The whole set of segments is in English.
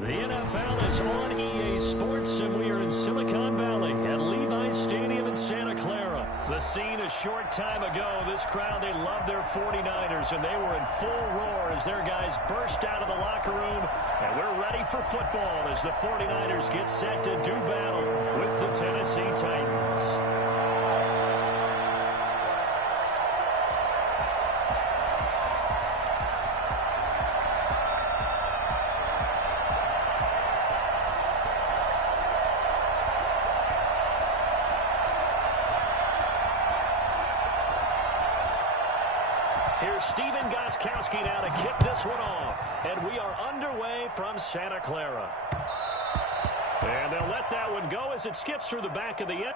The NFL is on EA Sports, and we are in Silicon Valley at Levi's Stadium in Santa Clara. The scene a short time ago. This crowd, they love their 49ers, and they were in full roar as their guys burst out of the locker room. And we're ready for football as the 49ers get set to do battle with the Tennessee Titans. Here's Steven Gostkowski now to kick this one off. And we are underway from Santa Clara. And they'll let that one go as it skips through the back of the end.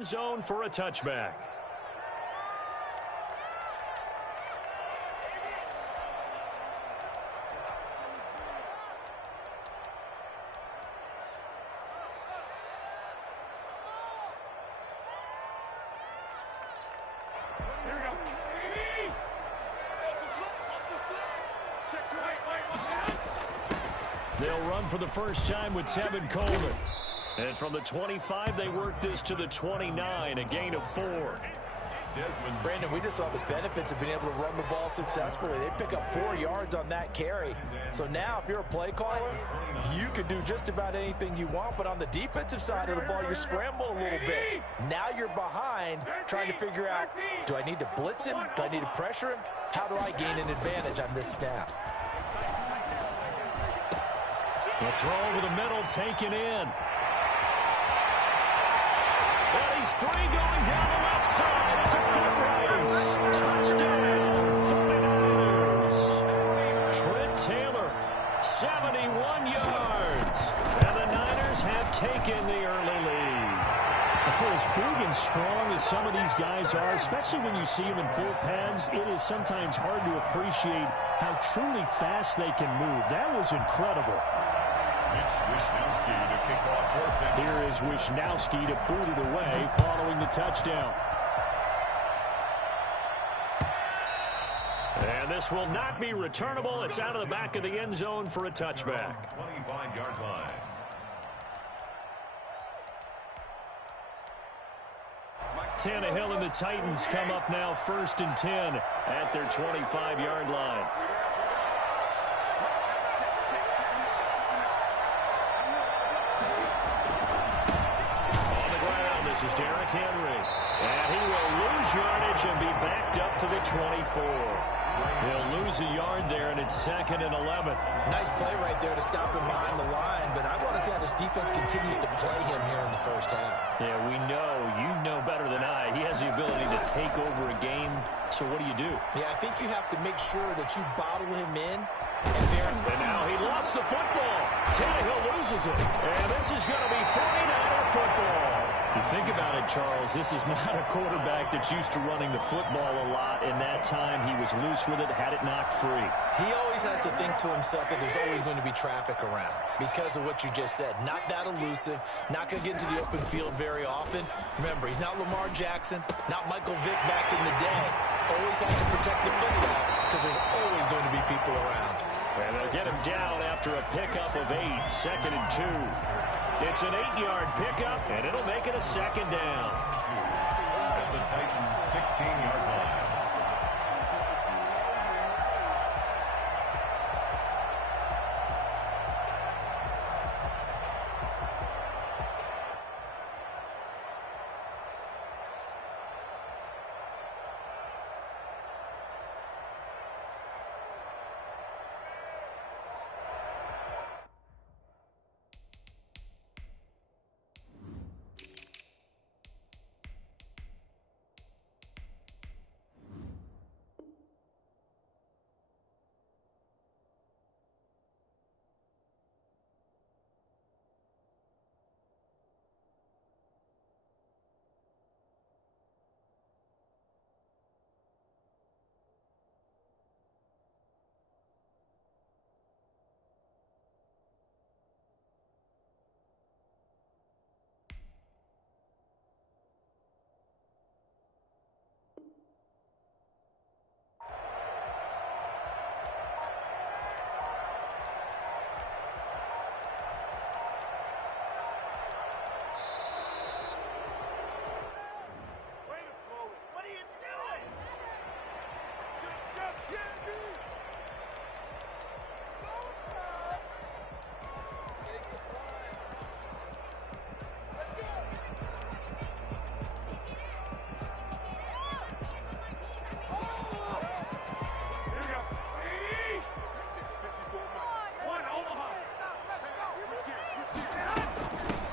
Zone for a touchback. They'll run for the first time with Tevin Coleman. And from the 25, they work this to the 29, a gain of 4. Brandon, we just saw the benefits of being able to run the ball successfully. They pick up 4 yards on that carry. So now if you're a play caller, you can do just about anything you want. But on the defensive side of the ball, you scramble a little bit. Now you're behind trying to figure out, do I need to blitz him? Do I need to pressure him? How do I gain an advantage on this snap? The throw over the middle, taken in. And he's free going down the left side. It's a foot race. Touchdown, 49ers. Trent Taylor, 71 yards. And the Niners have taken the early lead. For as big and strong as some of these guys are, especially when you see them in full pads, it is sometimes hard to appreciate how truly fast they can move. That was incredible. Here is Wishnowski to boot it away following the touchdown. And this will not be returnable. It's out of the back of the end zone for a touchback. 25-yard line. Tannehill and the Titans come up now 1st and 10 at their 25-yard line. This is Derrick Henry. And he will lose yardage and be backed up to the 24. He'll lose a yard there, and it's 2nd and 11. Nice play right there to stop him behind the line, but I want to see how this defense continues to play him here in the first half. Yeah, we know. You know better than I. He has the ability to take over a game, so what do you do? Yeah, I think you have to make sure that you bottle him in. And now he lost the football. Tannehill loses it. And this is going to be 49er football. You think about it, Charles, this is not a quarterback that's used to running the football a lot. In that time, he was loose with it, had it knocked free. He always has to think to himself that there's always going to be traffic around because of what you just said. Not that elusive, not going to get into the open field very often. Remember, he's not Lamar Jackson, not Michael Vick back in the day. Always has to protect the football because there's always going to be people around. And they'll get him down after a pickup of 8, 2nd and 2. It's an 8-yard pickup, and it'll make it a 2nd down. At the Titans' 16-yard line.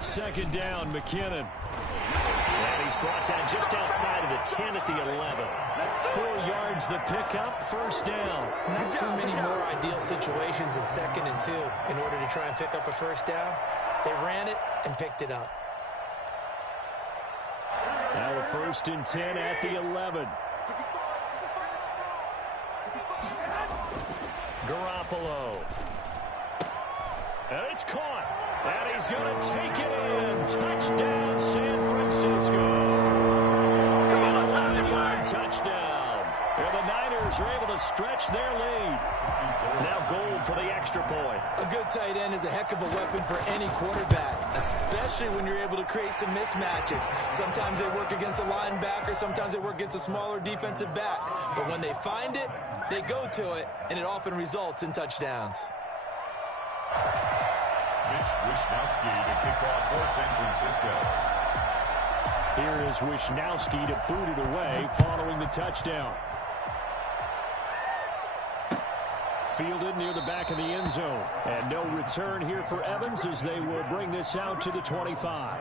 Second down, McKinnon. And he's brought down just outside of the 10 at the 11. 4 yards the pickup, first down. Not too many more ideal situations in 2nd and 2 in order to try and pick up a first down. They ran it and picked it up. First and 10 at the 11. Garoppolo. And it's caught. And he's going to take it in. Touchdown, San Francisco. 11-yard touchdown. And the Niners are able to stretch their lead. Now gold for the extra point. A good tight end is a heck of a weapon for any quarterback, especially when you're able to create some mismatches. Sometimes they work against a linebacker, sometimes they work against a smaller defensive back. But when they find it, they go to it, and it often results in touchdowns. Mitch Wishnowsky to kick off for San Francisco. Here is Wishnowsky to boot it away following the touchdown. Fielded near the back of the end zone. And no return here for Evans as they will bring this out to the 25.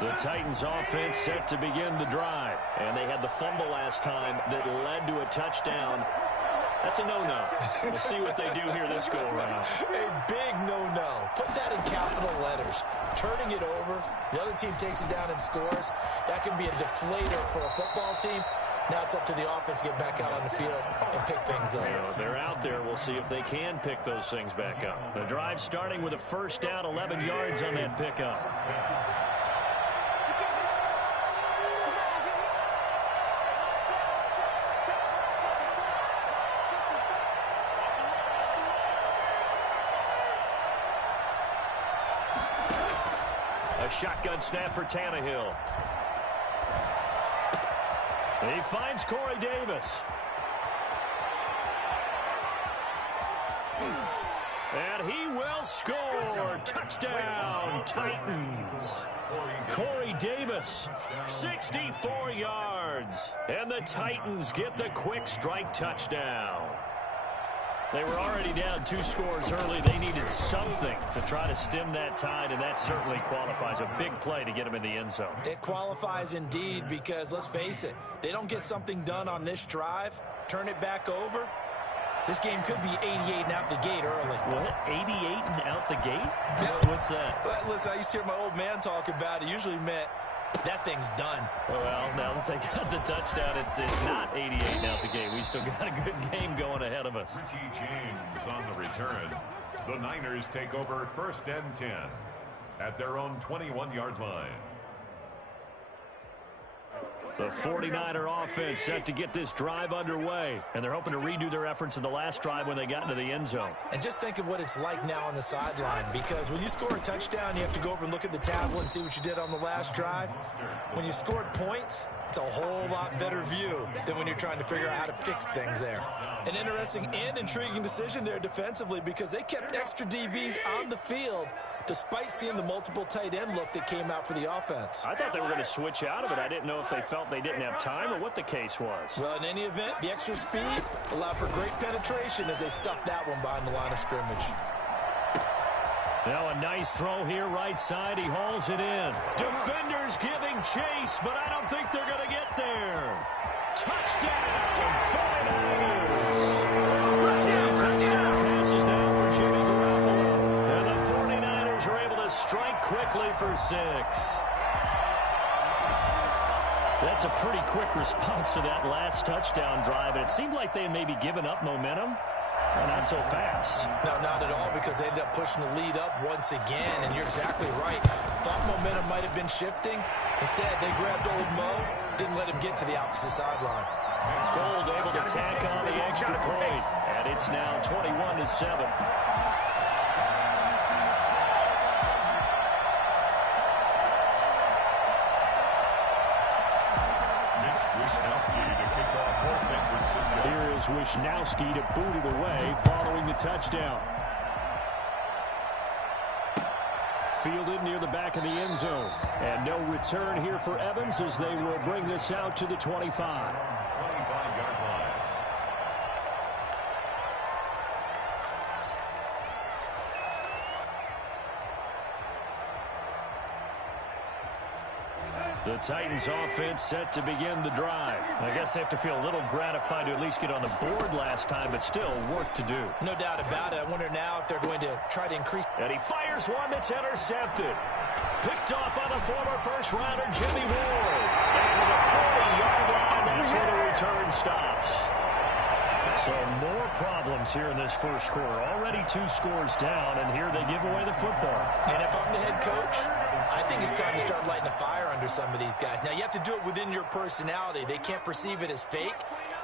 The Titans offense set to begin the drive. And they had the fumble last time that led to a touchdown. That's a no-no. We'll see what they do here this go-around. A big no-no. Put that in capital letters. Turning it over, the other team takes it down and scores. That can be a deflator for a football team. Now it's up to the offense to get back out on the field and pick things up. They're out there. We'll see if they can pick those things back up. The drive starting with a first down, 11 yards on that pickup. A shotgun snap for Tannehill. He finds Corey Davis. And he will score. Touchdown, Titans. Corey Davis, 64 yards. And the Titans get the quick strike touchdown. They were already down 2 scores early. They needed something to try to stem that tide, and that certainly qualifies. A big play to get them in the end zone. It qualifies indeed because, let's face it, they don't get something done on this drive, turn it back over, this game could be 88 and out the gate early. What? 88 and out the gate? Yeah. What's that? Well, listen, I used to hear my old man talk about it. Usually meant that thing's done. Well, now that they got the touchdown, it's not 88 and out the gate. We still got a good game going ahead of us. Richie James on the return. The Niners take over first and 10 at their own 21-yard line. The 49er offense set to get this drive underway, and they're hoping to redo their efforts in the last drive when they got into the end zone. And just think of what it's like now on the sideline, because when you score a touchdown, you have to go over and look at the tablet and see what you did on the last drive. When you scored points, it's a whole lot better view than when you're trying to figure out how to fix things there. An interesting and intriguing decision there defensively, because they kept extra DBs on the field despite seeing the multiple tight end look that came out for the offense. I thought they were going to switch out of it. I didn't know if they felt they didn't have time or what the case was. Well, in any event, the extra speed allowed for great penetration as they stuffed that one behind the line of scrimmage. Now a nice throw here, right side. He hauls it in. Defenders giving chase, but I don't think they're going to get there. Touchdown, 49ers. Touchdown passes down for Jimmy Garoppolo. And the 49ers are able to strike quickly for 6. That's a pretty quick response to that last touchdown drive. And it seemed like they had maybe given up momentum. Well, not so fast. No, not at all, because they ended up pushing the lead up once again, and you're exactly right. Thought momentum might have been shifting. Instead, they grabbed old Mo, didn't let him get to the opposite sideline. Gold able to tack on the extra point, and it's now 21-7. Here is Wishnowsky to boot it away following the touchdown. Fielded near the back of the end zone. And no return here for Evans as they will bring this out to the 25. 25-yard line. The Titans offense set to begin the drive. I guess they have to feel a little gratified to at least get on the board last time, but still work to do. No doubt about it. I wonder now if they're going to try to increase. And he fires one that's intercepted. Picked off by the former first-rounder Jimmy Ward. And to the 40-yard line, that's where the return stops. So more problems here in this first quarter. Already 2 scores down, and here they give away the football. And if I'm the head coach, I think it's time to start lighting a fire under some of these guys. Now, you have to do it within your personality. They can't perceive it as fake.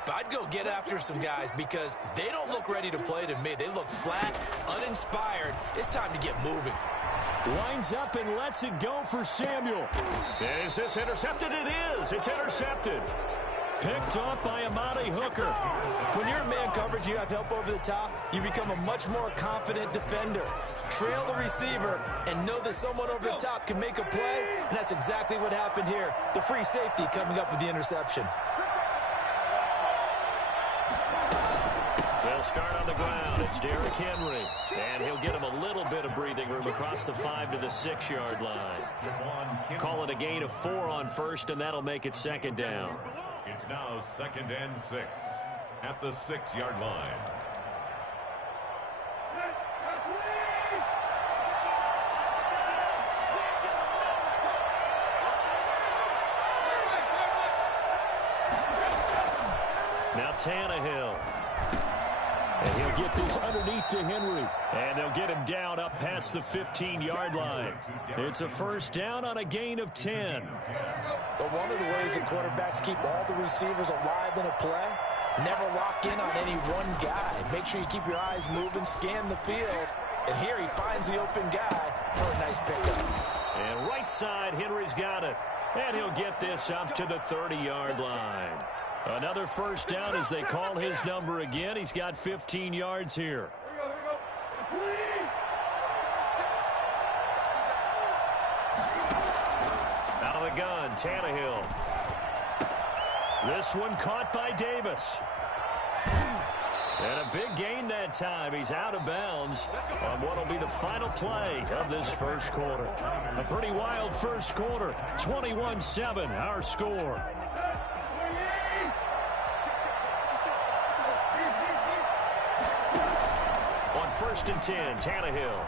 But I'd go get after some guys because they don't look ready to play to me. They look flat, uninspired. It's time to get moving. Lines up and lets it go for Samuel. Is this intercepted? It is. It's intercepted. Picked off by Amani Hooker. When you're in man coverage, you have help over the top, you become a much more confident defender. Trail the receiver and know that someone over the top can make a play, and that's exactly what happened here. The free safety coming up with the interception. They'll start on the ground. It's Derrick Henry. And he'll get him a little bit of breathing room across the 5 to the 6-yard line. Call it a gain of 4 on first, and that'll make it second down. It's now 2nd and 6 at the 6-yard line. Now Tannehill. And he'll get this underneath to Henry. And they'll get him down up past the 15-yard line. It's a first down on a gain of 10. But one of the ways that quarterbacks keep all the receivers alive in a play, never lock in on any one guy. Make sure you keep your eyes moving, scan the field. And here he finds the open guy for a nice pickup. And right side, Henry's got it. And he'll get this up to the 30-yard line. Another first down as they call his number again. He's got 15 yards here. Out of the gun, Tannehill. This one caught by Davis. And a big gain that time. He's out of bounds on what will be the final play of this first quarter. A pretty wild first quarter. 21-7, our score. On 1st and 10, Tannehill.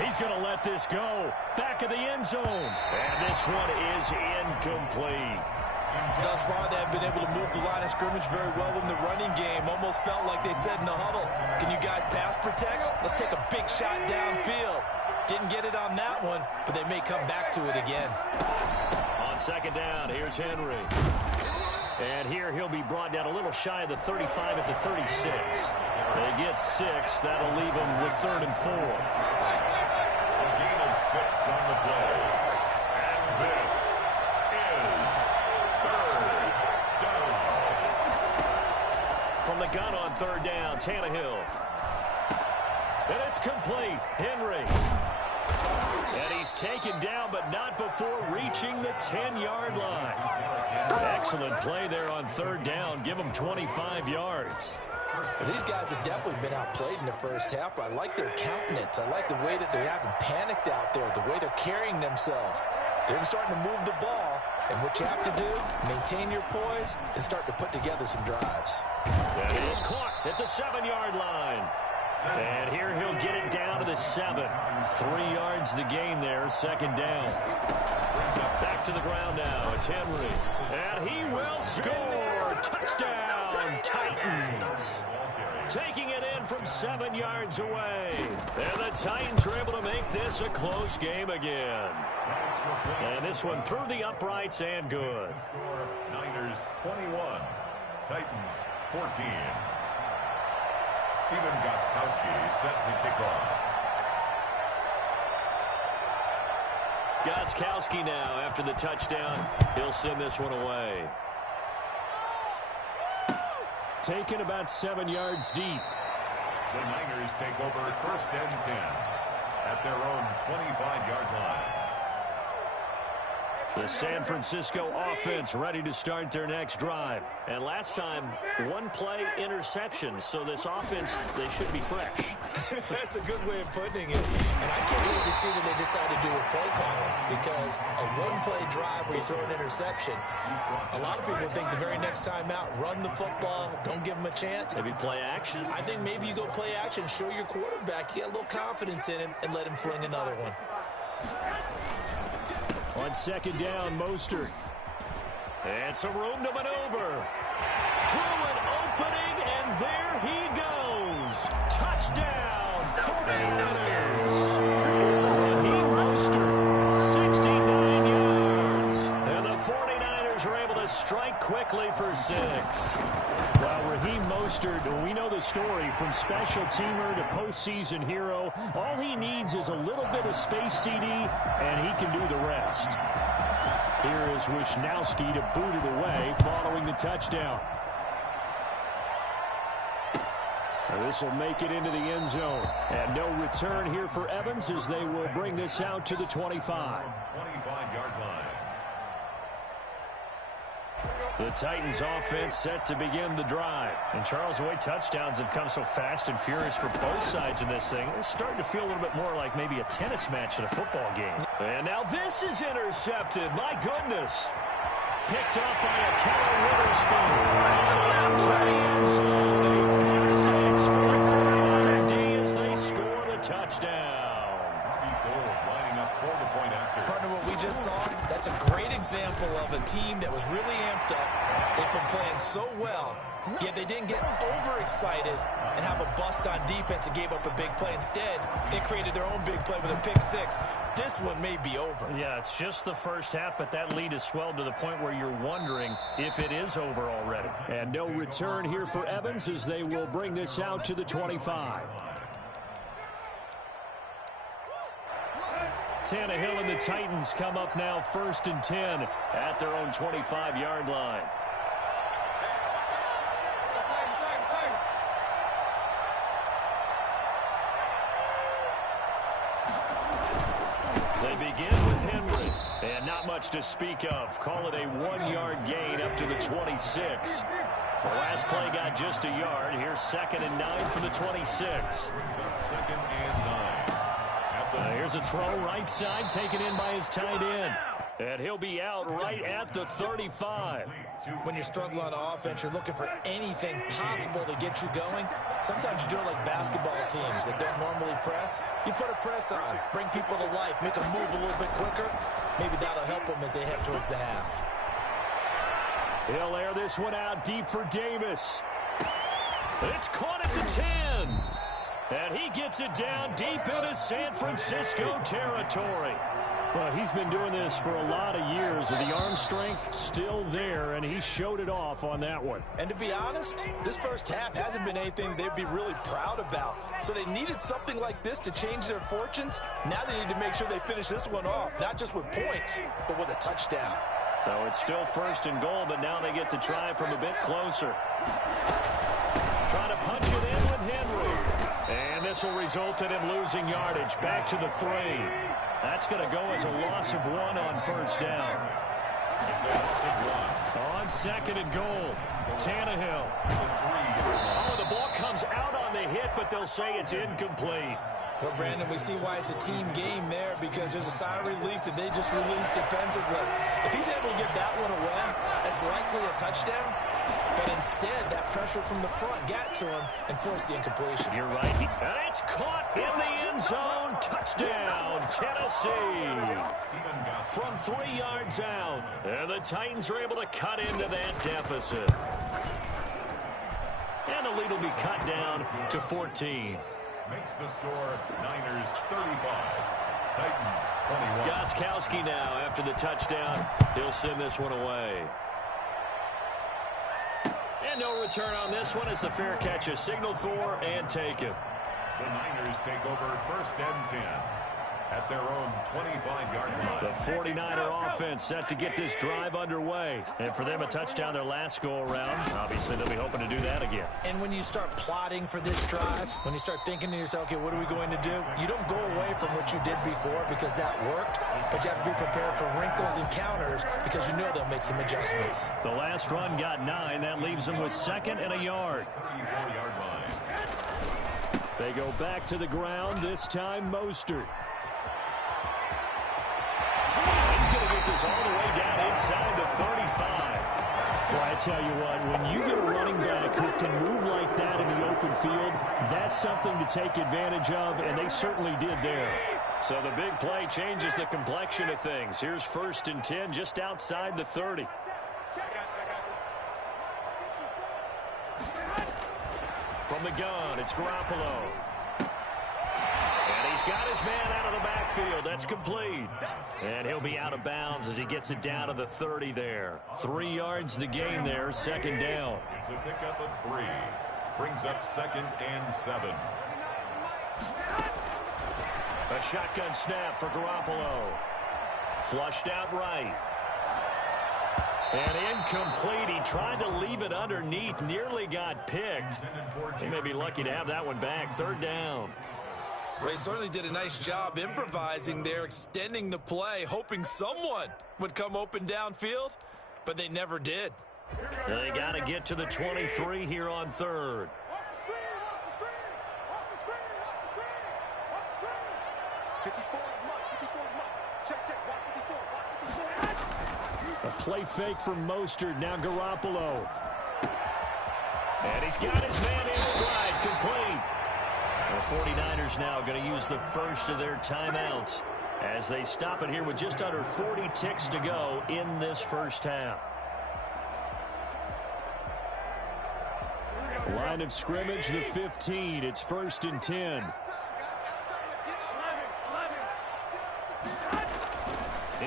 He's going to let this go. Back of the end zone. And this one is incomplete. Thus far, they have been able to move the line of scrimmage very well in the running game. Almost felt like they said in the huddle, can you guys pass protect? Let's take a big shot downfield. Didn't get it on that one, but they may come back to it again. On 2nd down, here's Henry. And here he'll be brought down a little shy of the 35 at the 36. They get 6. That'll leave them with 3rd and 4. A gain of 6 on the play. And this is 3rd down. From the gun on 3rd down, Tannehill. And it's complete. Henry. And he's taken down, but not before reaching the 10-yard line. Excellent play there on 3rd down. Give them 25 yards. These guys have definitely been outplayed in the first half, but I like their countenance. I like the way that they haven't panicked out there, the way they're carrying themselves. They're starting to move the ball, and what you have to do, maintain your poise and start to put together some drives. That is caught at the 7-yard line. And here he'll get it down to the 7. 3 yards the gain there, 2nd down. Back to the ground now. It's Henry. And he will score. Touchdown, Titans. Taking it in from 7 yards away. And the Titans are able to make this a close game again. And this one through the uprights and good. Niners 21, Titans 14. Stephen Gostkowski set to kick off. Gostkowski now after the touchdown. He'll send this one away. Taken about 7 yards deep. The Niners take over 1st and 10 at their own 25-yard line. The San Francisco offense ready to start their next drive. And last time, 1-play interception. So this offense, they should be fresh. That's a good way of putting it. And I can't wait to see what they decide to do with play calling. Because a 1-play drive where you throw an interception, a lot of people think the very next time out, run the football, don't give them a chance. Maybe play action. I think maybe you go play action, show your quarterback, you get a little confidence in him, and let him fling another one. On second down, Mostert. And some room to maneuver. Through an opening, and there he goes. Touchdown, 49ers. Raheem Mostert, 69 yards. And the 49ers are able to strike quickly for 6. Well, Raheem Mostert, we know the story from special teamer to postseason hero. All he needs is a little bit of space, CD, and he can do the rest. Here is Wishnowski to boot it away following the touchdown. This will make it into the end zone. And no return here for Evans as they will bring this out to the 25. 25-yard line. The Titans offense set to begin the drive. And Charles, the way touchdowns have come so fast and furious for both sides of this thing, it's starting to feel a little bit more like maybe a tennis match at a football game. And now this is intercepted. My goodness. Picked up by a Keller Witherspoon. And into the end zone. A pick 6 for the 49er D as they score the touchdown. Lining up for the point after. Partner, what we just saw, that's a great example of a team that was really amped up. They've been playing so well, yet they didn't get overexcited and have a bust on defense and gave up a big play. Instead, they created their own big play with a pick 6. This one may be over. Yeah, it's just the first half, but that lead has swelled to the point where you're wondering if it is over already. And no return here for Evans as they will bring this out to the 25. Tannehill and the Titans come up now 1st and 10 at their own 25-yard line. They begin with Henry, and not much to speak of. Call it a 1-yard gain up to the 26. The last play got just a yard. Here's 2nd and 9 for the 26. 2nd and 9. Here's a throw right side, taken in by his tight end. And he'll be out right at the 35. When you're struggling on offense, you're looking for anything possible to get you going. Sometimes you do it like basketball teams that don't normally press. You put a press on, bring people to life, make them move a little bit quicker. Maybe that'll help them as they head towards the half. He'll air this one out deep for Davis. It's caught at the 10. And he gets it down deep into San Francisco territory. Well, he's been doing this for a lot of years. The arm strength still there, and he showed it off on that one. And to be honest, this first half hasn't been anything they'd be really proud about. So they needed something like this to change their fortunes. Now they need to make sure they finish this one off, not just with points, but with a touchdown. So it's still 1st and goal, but now they get to try from a bit closer. Trying to punch it in with Henry. And this will result in him losing yardage back to the 3. That's going to go as a loss of 1 on 1st down. On 2nd and goal, Tannehill. Oh, the ball comes out on the hit, but they'll say it's incomplete. Well, Brandon, we see why it's a team game there because there's a sigh of relief that they just released defensively. If he's able to get that one away, that's likely a touchdown. But instead, that pressure from the front got to him and forced the incompletion. You're right. And it's caught in the end zone. Touchdown, Tennessee. From 3 yards out. And the Titans are able to cut into that deficit. And the lead will be cut down to 14. Makes the score Niners 35. Titans 21. Gostkowski now after the touchdown. He'll send this one away. And no return on this one as the fair catch is signaled for and taken. The Niners take over 1st and 10 at their own 25-yard line. The 49er offense set to get this drive underway. And for them, a touchdown their last go-around. Obviously, they'll be hoping to do that again. And when you start plotting for this drive, when you start thinking to yourself, okay, what are we going to do? You don't go away from what you did before because that worked, but you have to be prepared for wrinkles and counters because you know they'll make some adjustments. The last run got 9. That leaves them with 2nd and a yard. 34-yard line. They go back to the ground, this time Mostert. He's going to get this all the way down inside the 35. Well, I tell you what, when you get a running back who can move like that in the open field, that's something to take advantage of, and they certainly did there. So the big play changes the complexion of things. Here's 1st and 10 just outside the 30. From the gun, it's Garoppolo. And he's got his man out of the backfield. That's complete. And he'll be out of bounds as he gets it down to the 30 there. 3 yards the gain there, 2nd down. It's a pickup of 3. Brings up 2nd and 7. A shotgun snap for Garoppolo. Flushed out right. And incomplete. He tried to leave it underneath. Nearly got picked. He may be lucky to have that one back. 3rd down. They certainly did a nice job improvising there, extending the play, hoping someone would come open downfield, but they never did. They got to get to the 23 here on 3rd. A play fake from Mostert. Now Garoppolo. And he's got his man in stride. Complete. The 49ers now going to use the first of their timeouts as they stop it here with just under 40 ticks to go in this first half. Line of scrimmage, the 15. It's 1st and 10.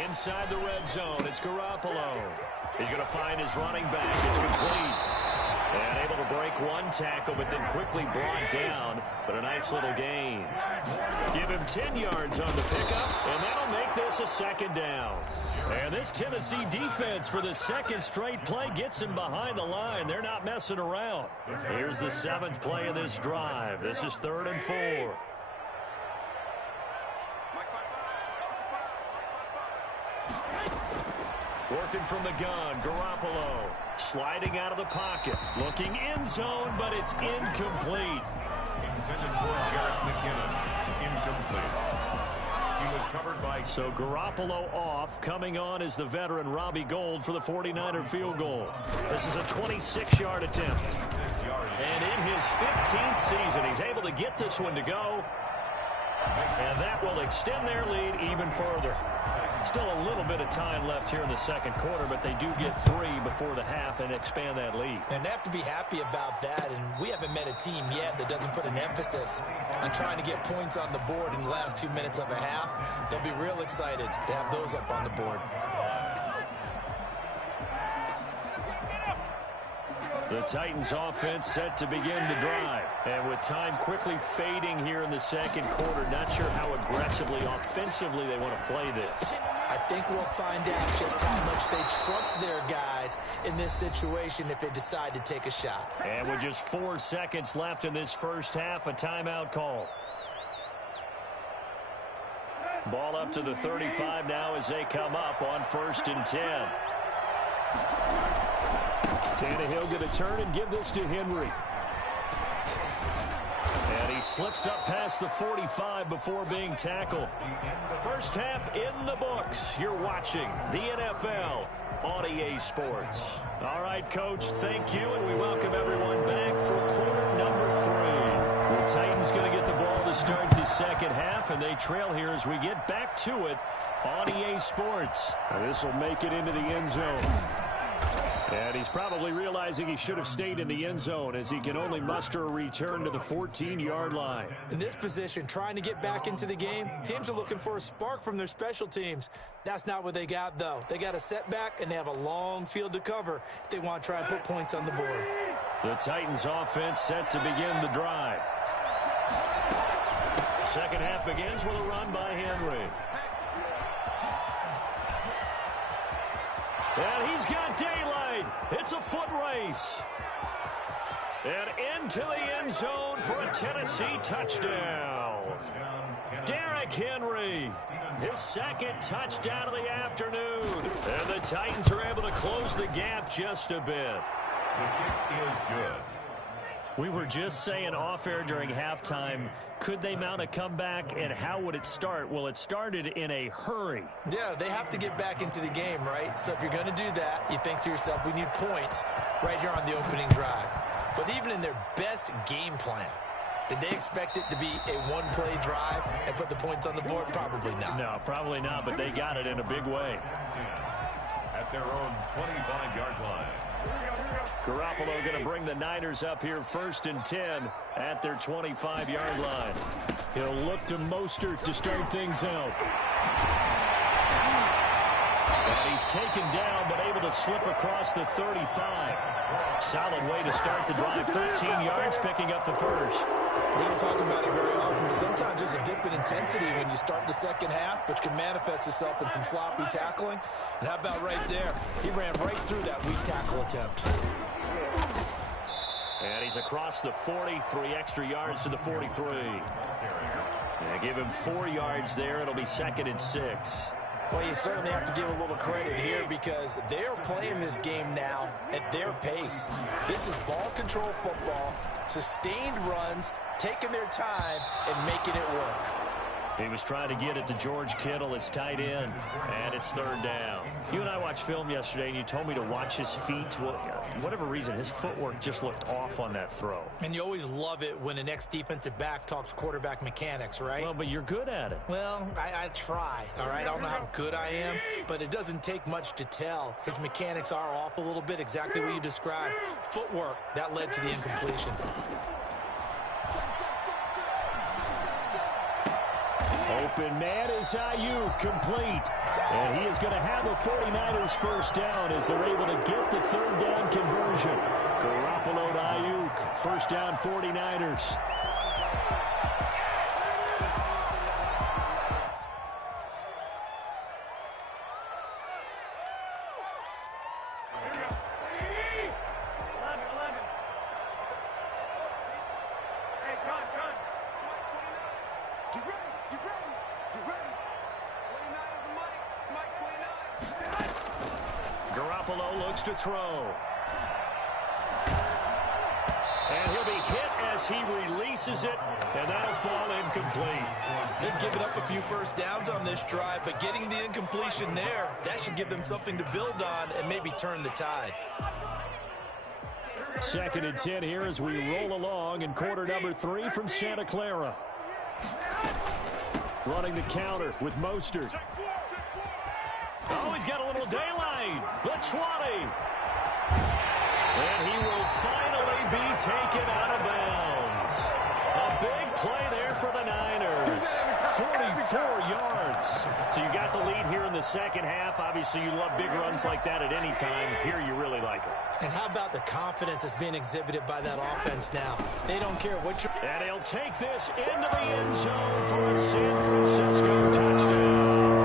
Inside the red zone, it's Garoppolo. He's going to find his running back. It's complete. And able to break one tackle, but then quickly brought down. But a nice little gain. Give him 10 yards on the pickup, and that'll make this a 2nd down. And this Tennessee defense for the 2nd straight play gets him behind the line. They're not messing around. Here's the 7th play of this drive. This is 3rd and 4. Working from the gun, Garoppolo. Sliding out of the pocket. Looking end zone, but it's incomplete. Intended for Jarrett McKinnon. Incomplete. He was covered by... So Garoppolo off. Coming on is the veteran Robbie Gould for the 49er field goal. This is a 26-yard attempt. And in his 15th season, he's able to get this one to go. And that will extend their lead even further. Still a little bit of time left here in the 2nd quarter, but they do get 3 before the half and expand that lead. And they have to be happy about that, and we haven't met a team yet that doesn't put an emphasis on trying to get points on the board in the last 2 minutes of a half. They'll be real excited to have those up on the board. The Titans offense set to begin the drive. And with time quickly fading here in the 2nd quarter, not sure how aggressively, offensively they want to play this. I think we'll find out just how much they trust their guys in this situation if they decide to take a shot. And with just 4 seconds left in this first half, a timeout call. Ball up to the 35 now as they come up on 1st and 10. Tannehill going to turn and give this to Henry. And he slips up past the 45 before being tackled. First half in the books. You're watching the NFL on EA Sports. All right, Coach, thank you, and we welcome everyone back for quarter number 3. The Titans going to get the ball to start the 2nd half, and they trail here as we get back to it on EA Sports. This will make it into the end zone. And he's probably realizing he should have stayed in the end zone as he can only muster a return to the 14-yard line. In this position, trying to get back into the game, teams are looking for a spark from their special teams. That's not what they got, though. They got a setback, and they have a long field to cover if they want to try and put points on the board. The Titans offense set to begin the drive. Second half begins with a run by Henry. And he's got daylight. It's a foot race. And into the end zone for a Tennessee touchdown. Derrick Henry, his 2nd touchdown of the afternoon. And the Titans are able to close the gap just a bit. The kick is good. We were just saying off-air during halftime, could they mount a comeback, and how would it start? Well, it started in a hurry. Yeah, they have to get back into the game, right? So if you're going to do that, you think to yourself, we need points right here on the opening drive. But even in their best game plan, Did they expect it to be a one-play drive and put the points on the board? Probably not. No, probably not, but they got it in a big way. At their own 25-yard line. Garoppolo going to bring the Niners up here 1st and 10 at their 25-yard line. He'll look to Mostert to start things out. And he's taken down, but able to slip across the 35. Solid way to start the drive. 13 yards, picking up the first. We don't talk about it very often, but sometimes there's a dip in intensity when you start the second half, which can manifest itself in some sloppy tackling. And how about right there? He ran right through that weak tackle attempt. And he's across the 40, 3 extra yards to the 43. And give him 4 yards there. It'll be 2nd and 6. Well, you certainly have to give a little credit here because they're playing this game now at their pace. This is ball control football, sustained runs, taking their time, and making it work. He was trying to get it to George Kittle, his tight end, and it's 3rd down. You and I watched film yesterday, and you told me to watch his feet. Well, for whatever reason, his footwork just looked off on that throw. And you always love it when an ex-defensive back talks quarterback mechanics, right? Well, but you're good at it. Well, I try, all right? I don't know how good I am, but it doesn't take much to tell. His mechanics are off a little bit, exactly what you described. Footwork, that led to the incompletion. Open man is Ayuk, complete. And he is going to have a 49ers first down as they're able to get the 3rd down conversion. Garoppolo to Ayuk, first down 49ers. Garoppolo looks to throw. And he'll be hit as he releases it, and that'll fall incomplete. They've given up a few first downs on this drive, but getting the incompletion there, that should give them something to build on and maybe turn the tide. 2nd and 10 here as we roll along in quarter number 3 from Santa Clara. Running the counter with Mostert. Oh, he's got a little daylight. The 20. And he will finally be taken out of bounds. A big play there for the Niners. 44 yards. So you got the lead here in the second half. Obviously, you love big runs like that at any time. Here, you really like it. And how about the confidence that's being exhibited by that offense now? They don't care what you're... And he'll take this into the end zone for a San Francisco touchdown.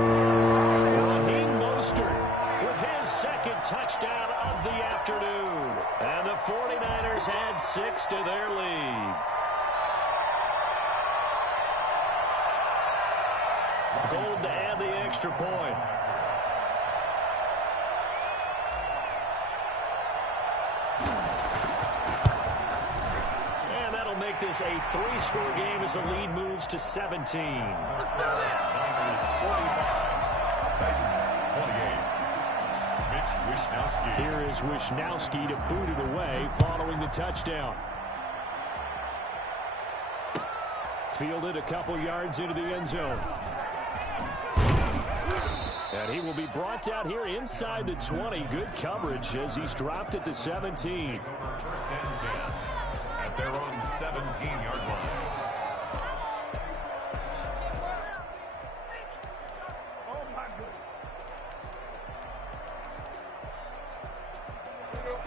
Raheem Mostert with his 2nd touchdown of the afternoon. And the 49ers add 6 to their lead. Gold to add the extra point. And that'll make this a 3-score game as the lead moves to 17. Here is Wishnowski to boot it away following the touchdown. Fielded a couple yards into the end zone. And he will be brought down here inside the 20. Good coverage as he's dropped at the 17. First and 10 at their own 17-yard line.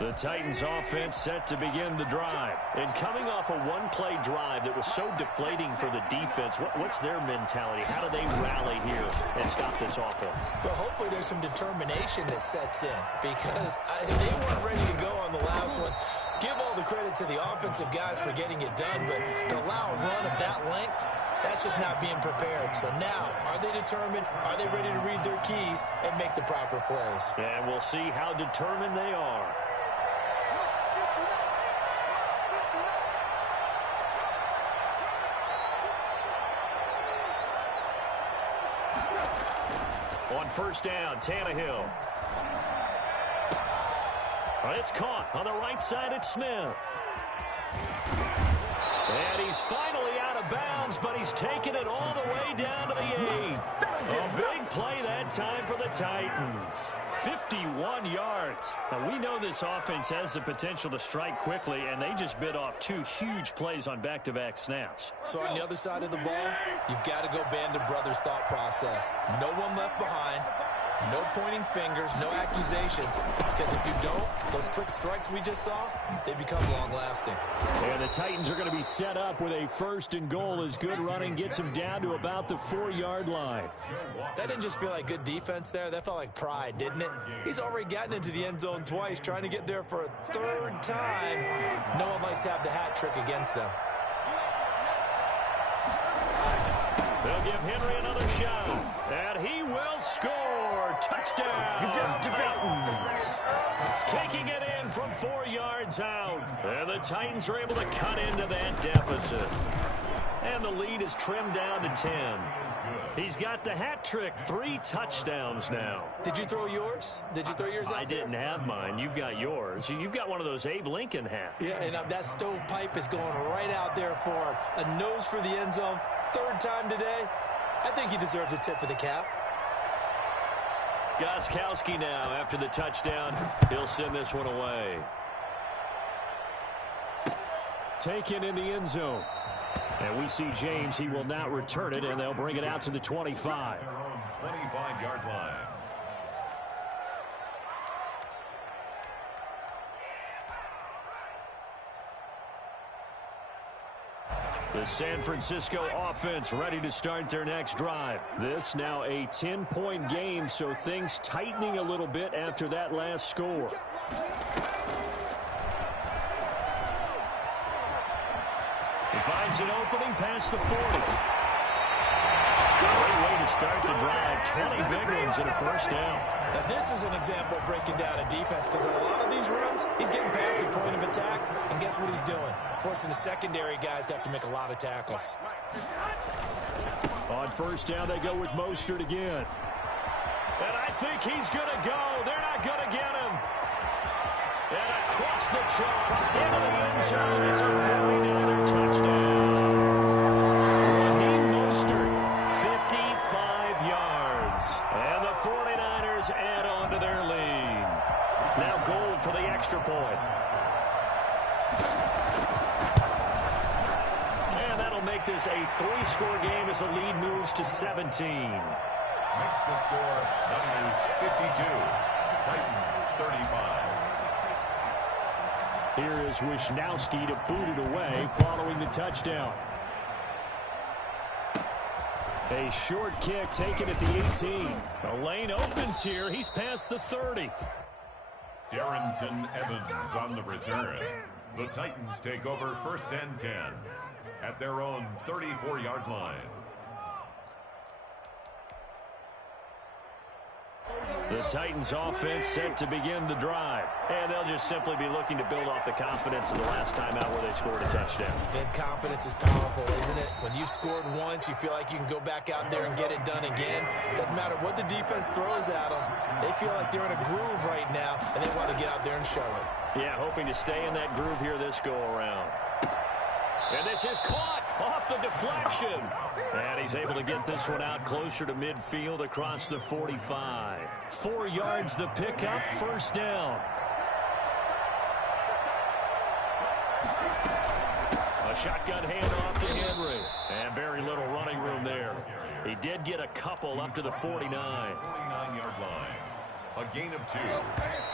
The Titans offense set to begin the drive. And coming off a one-play drive that was so deflating for the defense, what's their mentality? How do they rally here and stop this offense? Well, hopefully there's some determination that sets in because they weren't ready to go on the last one. Give all the credit to the offensive guys for getting it done, but to allow a run of that length, that's just not being prepared. So now, are they determined? Are they ready to read their keys and make the proper plays? And we'll see how determined they are. On first down, Tannehill. It's caught on the right side. It's Smith. And he's finally out of bounds, but he's taken it all the way down to the 8. A big play that time for the Titans. 51 yards. Now, we know this offense has the potential to strike quickly, and they just bit off 2 huge plays on back-to-back snaps. So on the other side of the ball, you've got to go Band of Brothers thought process. No one left behind. No pointing fingers, no accusations, because if you don't, those quick strikes we just saw, they become long-lasting. And the Titans are going to be set up with a 1st and goal as good running gets them down to about the 4-yard line. That didn't just feel like good defense there. That felt like pride, didn't it? He's already gotten into the end zone twice, trying to get there for a 3rd time. No one likes to have the hat trick against them. They'll give Henry another shot, and he will score. Touchdown, Good job, Titans. Taking it in from 4 yards out. And the Titans are able to cut into that deficit. And the lead is trimmed down to 10. He's got the hat trick, 3 touchdowns now. Did you throw yours? Did you throw yours out? I didn't have mine. You've got yours. You've got one of those Abe Lincoln hats. Yeah, and that stovepipe is going right out there for him. A nose for the end zone. 3rd time today. I think he deserves a tip of the cap. Gostkowski now after the touchdown. He'll send this one away. Taken in the end zone. And we see James. He will not return it, and they'll bring it out to the 25. Their own 25-yard line. The San Francisco offense ready to start their next drive. This now a 10-point game, so things tightening a little bit after that last score. He finds an opening past the 40. Great way to start the drive. 20 big ones and a 1st down. Now, this is an example of breaking down a defense, because in a lot of these runs, he's getting past the point of attack, and guess what he's doing? Forcing the secondary guys to have to make a lot of tackles. On 1st down, they go with Mostert again. And I think he's going to go. They're not going to get him. And across the chalk, into the end zone, it's a 49er touchdown. Raheem Mostert, 55 yards. And the 49ers add on to their lead. Now Gold for the extra point. And that'll make this a 3-score game as the lead moves to 17. Makes the score Niners 52, Titans 35. Here is Wishnowski to boot it away following the touchdown. A short kick taken at the 18. The lane opens here. He's past the 30. Darrington Evans on the return. The Titans take over 1st and 10 at their own 34-yard line. The Titans offense set to begin the drive. And they'll just simply be looking to build off the confidence of the last time out where they scored a touchdown. And confidence is powerful, isn't it? When you've scored once, you feel like you can go back out there and get it done again. Doesn't matter what the defense throws at them. They feel like they're in a groove right now, and they want to get out there and show it. Yeah, hoping to stay in that groove here this go-around. And this is caught off the deflection. And he's able to get this one out closer to midfield across the 45. 4 yards the pickup, 1st down. A shotgun handoff to Henry. And very little running room there. He did get a couple up to the 49. 49-yard line. A gain of 2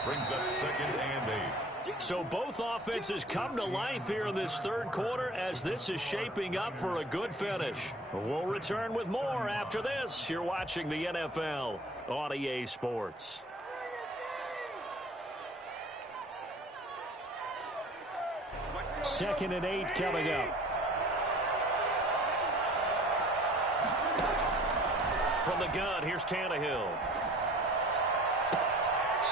brings up 2nd and 8. So both offenses come to life here in this 3rd quarter as this is shaping up for a good finish. We'll return with more after this. You're watching the NFL on EA Sports. Second and 8 coming up. From the gun, here's Tannehill.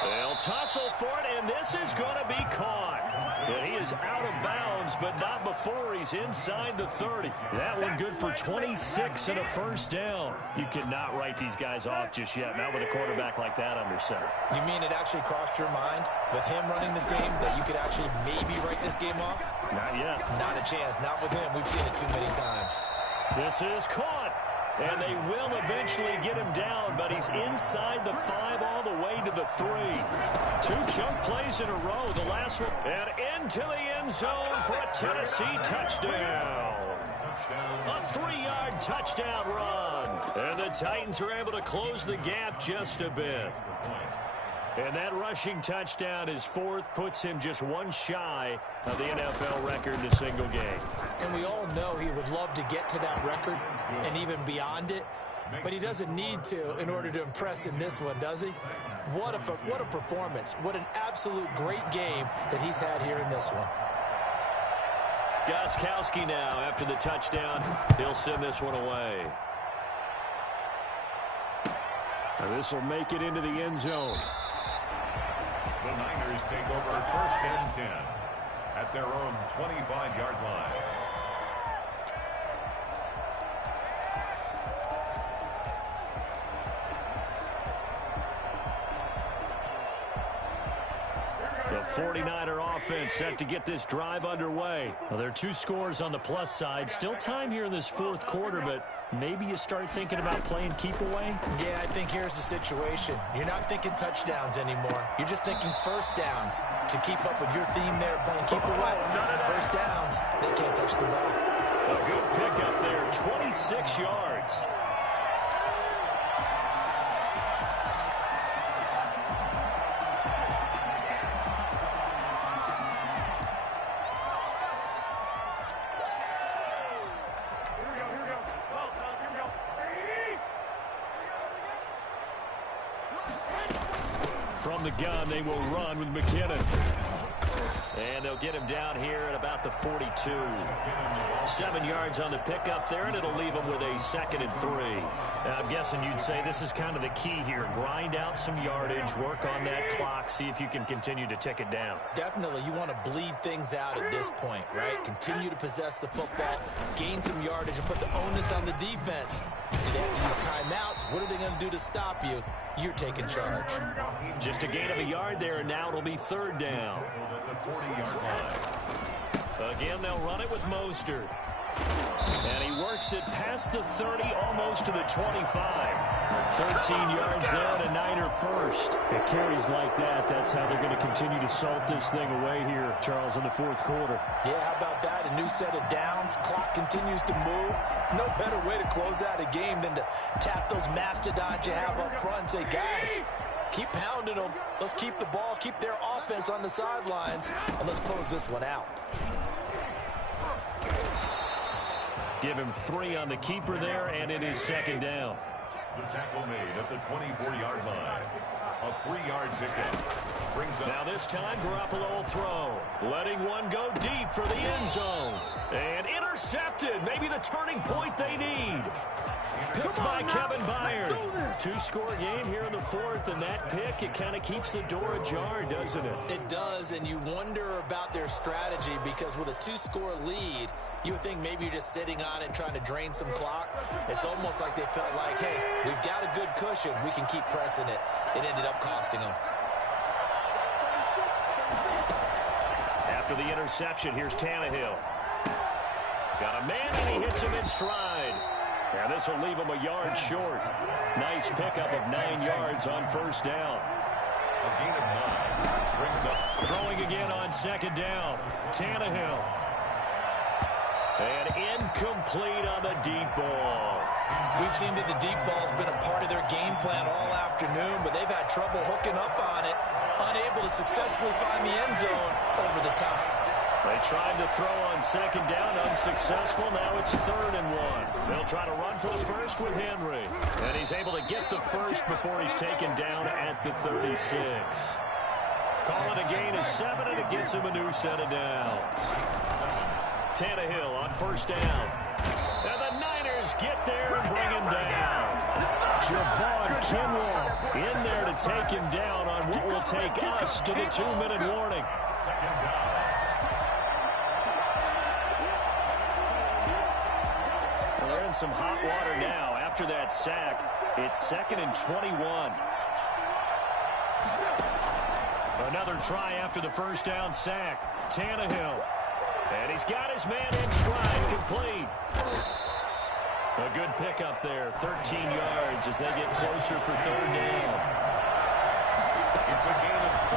They'll tussle for it, and this is going to be caught. And he is out of bounds, but not before he's inside the 30. That one good for 26 and a first down. You cannot write these guys off just yet, not with a quarterback like that under center. You mean it actually crossed your mind with him running the team that you could actually maybe write this game off? Not yet. Not a chance. Not with him. We've seen it too many times. This is caught. And they will eventually get him down, but he's inside the 5 all the way to the 3. 2 chunk plays in a row. The last one. And into the end zone for a Tennessee touchdown. A 3-yard touchdown run. And the Titans are able to close the gap just a bit. And that rushing touchdown, his 4th, puts him just 1 shy of the NFL record in a single game. And we all know he would love to get to that record and even beyond it, but he doesn't need to in order to impress in this one, does he? What a performance. What an absolute great game that he's had here in this one. Gostkowski now after the touchdown. He'll send this one away. And this will make it into the end zone. The Niners take over 1st and 10 at their own 25-yard line. The 49er offense set to get this drive underway. Well, there are 2 scores on the plus side. Still time here in this 4th quarter, but maybe you start thinking about playing keep away? Yeah, I think here's the situation. You're not thinking touchdowns anymore. You're just thinking first downs to keep up with your theme there, playing keep away. First downs, they can't touch the ball. A good pickup there, 26 yards. From the gun, they will run with McKinnon. And they'll get him down here at about the 42. 7 yards on the pickup there, and it'll leave him with a 2nd and 3. I'm guessing you'd say this is kind of the key here. Grind out some yardage, work on that clock, see if you can continue to tick it down. Definitely, you want to bleed things out at this point, right? Continue to possess the football, gain some yardage, and put the onus on the defense. Do they have to use timeouts? What are they going to do to stop you? You're taking charge. Just a gain of a yard there, and now it'll be 3rd down. Again, they'll run it with Mostert. And he works it past the 30, almost to the 25. 13 yards there and a Niner first. It carries like that. That's how they're going to continue to salt this thing away here, Charles, in the 4th quarter. Yeah, how about that? A new set of downs. Clock continues to move. No better way to close out a game than to tap those mastodons you have up front and say, guys, keep pounding them. Let's keep the ball, keep their offense on the sidelines, and let's close this one out. Give him 3 on the keeper there, and it is 2nd down. The tackle made at the 24-yard line. A 3-yard pickup. Brings up. Now this time, Garoppolo will throw. Letting one go deep for the end zone. And intercepted. Maybe the turning point they need. Picked by Kevin Byard. 2-score game here in the 4th, and that pick, it kind of keeps the door ajar, doesn't it? It does, and you wonder about their strategy because with a 2-score lead, you would think maybe you're just sitting on it and trying to drain some clock. It's almost like they felt like, hey, we've got a good cushion. We can keep pressing it. It ended up costing them. After the interception, here's Tannehill. Got a man, and he hits him in stride. And this will leave him a yard short. Nice pickup of 9 yards on 1st down. A gain of 9. Brings up. Throwing again on 2nd down. Tannehill. And incomplete on the deep ball. We've seen that the deep ball's been a part of their game plan all afternoon, but they've had trouble hooking up on it, unable to successfully find the end zone over the top. They tried to throw on 2nd down, unsuccessful. Now it's 3rd and 1. They'll try to run for the first with Henry. And he's able to get the first before he's taken down at the 36. Call it a gain of 7, and it gets him a new set of downs. Tannehill on 1st down. And the Niners get there and bring him down. Javon Kinlaw in there to take him down on what will take us to the 2-minute warning. Well, they're in some hot water now. After that sack, it's 2nd and 21. Another try after the first down sack. Tannehill. And he's got his man in stride, complete. A good pickup there, 13 yards as they get closer for 3rd down.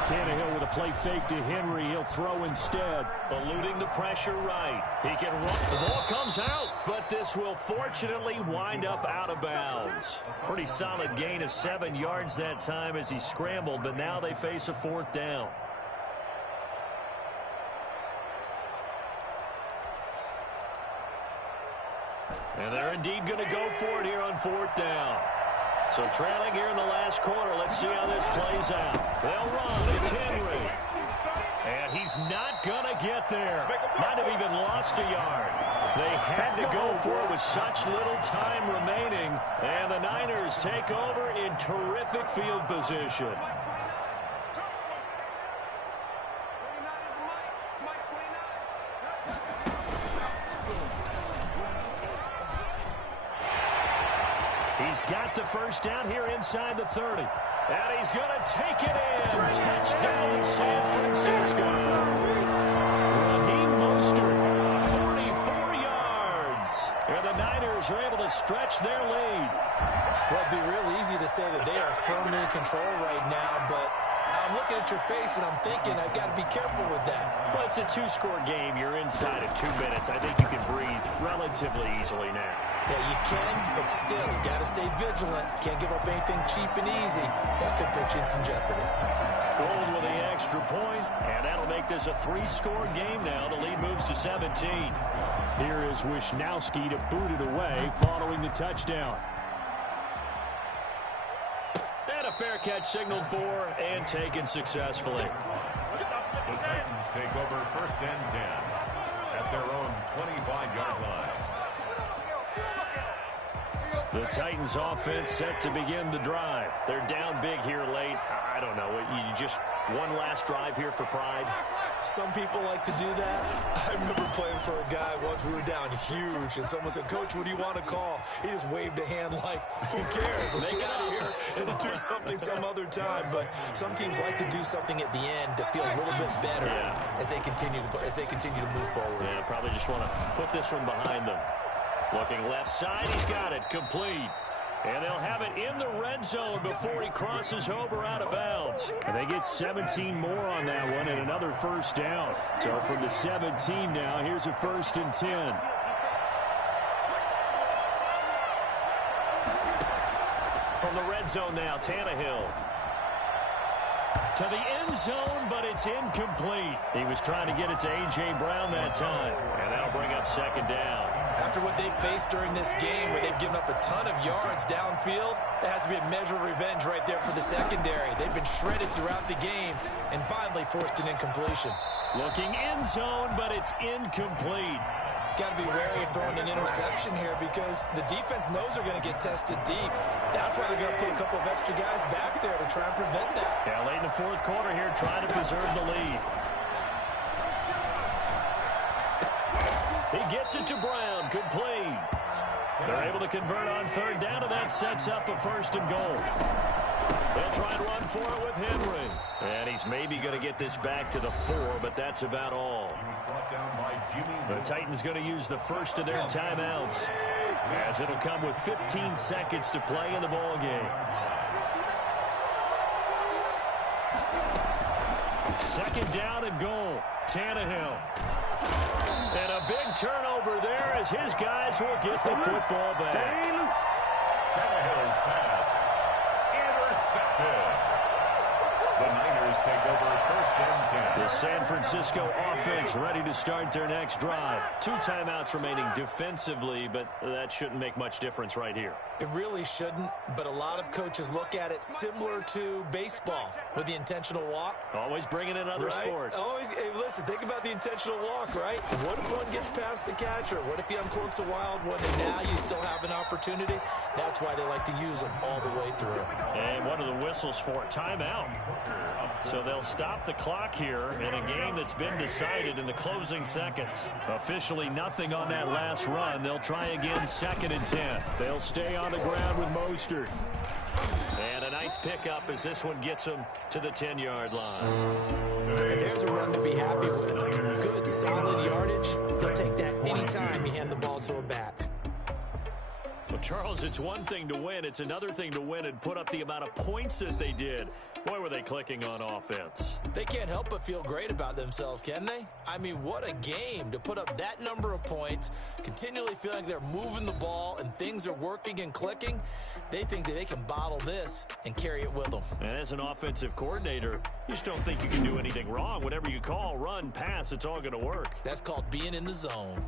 Tannehill with a play fake to Henry. He'll throw instead. Eluding the pressure right. He can run. The ball comes out, but this will fortunately wind up out of bounds. Pretty solid gain of 7 yards that time as he scrambled, but now they face a 4th down. And they're indeed going to go for it here on 4th down. So trailing here in the last quarter. Let's see how this plays out. They'll run. It's Henry. And he's not going to get there. Might have even lost a yard. They had to go for it with such little time remaining. And the Niners take over in terrific field position. He's got the first down here inside the 30. And he's going to take it in. Touchdown, San Francisco. Raheem Mostert, 44 yards. And the Niners are able to stretch their lead. Well, it'd be real easy to say that they are firmly in control right now, but I'm looking at your face and I'm thinking I've got to be careful with that. Well, it's a 2-score game. You're inside of 2 minutes. I think you can breathe relatively easily now. Yeah, you can, but still, you got to stay vigilant. Can't give up anything cheap and easy. That could put you in some jeopardy. Gold with the extra point, and that'll make this a 3-score game now. The lead moves to 17. Here is Wisnowski to boot it away following the touchdown. And a fair catch signaled for and taken successfully. The Titans take over 1st and 10 at their own 25-yard line. The Titans offense set to begin the drive. They're down big here late. I don't know. You just one last drive here for pride. Some people like to do that. I remember playing for a guy once. We were down huge, and someone said, "Coach, what do you want to call?" He just waved a hand like, who cares? Let's get out of here and do something some other time. But some teams like to do something at the end to feel a little bit better as they continue to move forward. Yeah, probably just want to put this one behind them. Looking left side, he's got it, complete. And they'll have it in the red zone before he crosses over out of bounds. And they get 17 more on that one and another first down. So from the 17 now, here's a 1st and 10. From the red zone now, Tannehill. To the end zone, but it's incomplete. He was trying to get it to A.J. Brown that time. And that'll bring up 2nd down. After what they've faced during this game where they've given up a ton of yards downfield, there has to be a measure of revenge right there for the secondary. They've been shredded throughout the game and finally forced an incompletion. Looking end zone, but it's incomplete. Got to be wary of throwing an interception here because the defense knows they're going to get tested deep. That's why they're going to put a couple of extra guys back there to try and prevent that. Yeah, late in the 4th quarter here, trying to preserve the lead. He gets it to Brown, complete. They're able to convert on 3rd down, and that sets up a 1st and goal. They'll try and run for it with Henry. And he's maybe going to get this back to the 4, but that's about all. The Titans going to use the first of their timeouts, as it'll come with 15 seconds to play in the ball game. 2nd down and goal. Tannehill. And a big turnover there as his guys will get the football back. Tannehill's pass intercepted. The Niners take over 1st and 10. The San Francisco offense ready to start their next drive. 2 timeouts remaining defensively, but that shouldn't make much difference right here. It really shouldn't, but a lot of coaches look at it similar to baseball with the intentional walk. Always bringing in other sports. Always. Hey, listen, think about the intentional walk, right? What if one gets past the catcher? What if he uncorks a wild one and now you still have an opportunity? That's why they like to use them all the way through. And one of the whistles for a timeout. So they'll stop the clock here in a game that's been decided in the closing seconds. Officially nothing on that last run. They'll try again 2nd and 10. They'll stay on the ground with Mostert. And a nice pickup as this one gets them to the 10-yard line. There's a run to be happy with. Good, solid yardage. They'll take that anytime you hand the ball to a back. Well, Charles, it's one thing to win. It's another thing to win and put up the amount of points that they did. Boy, were they clicking on offense. They can't help but feel great about themselves, can they? I mean, what a game to put up that number of points, continually feeling like they're moving the ball and things are working and clicking. They think that they can bottle this and carry it with them. And as an offensive coordinator, you just don't think you can do anything wrong. Whatever you call, run, pass, it's all going to work. That's called being in the zone.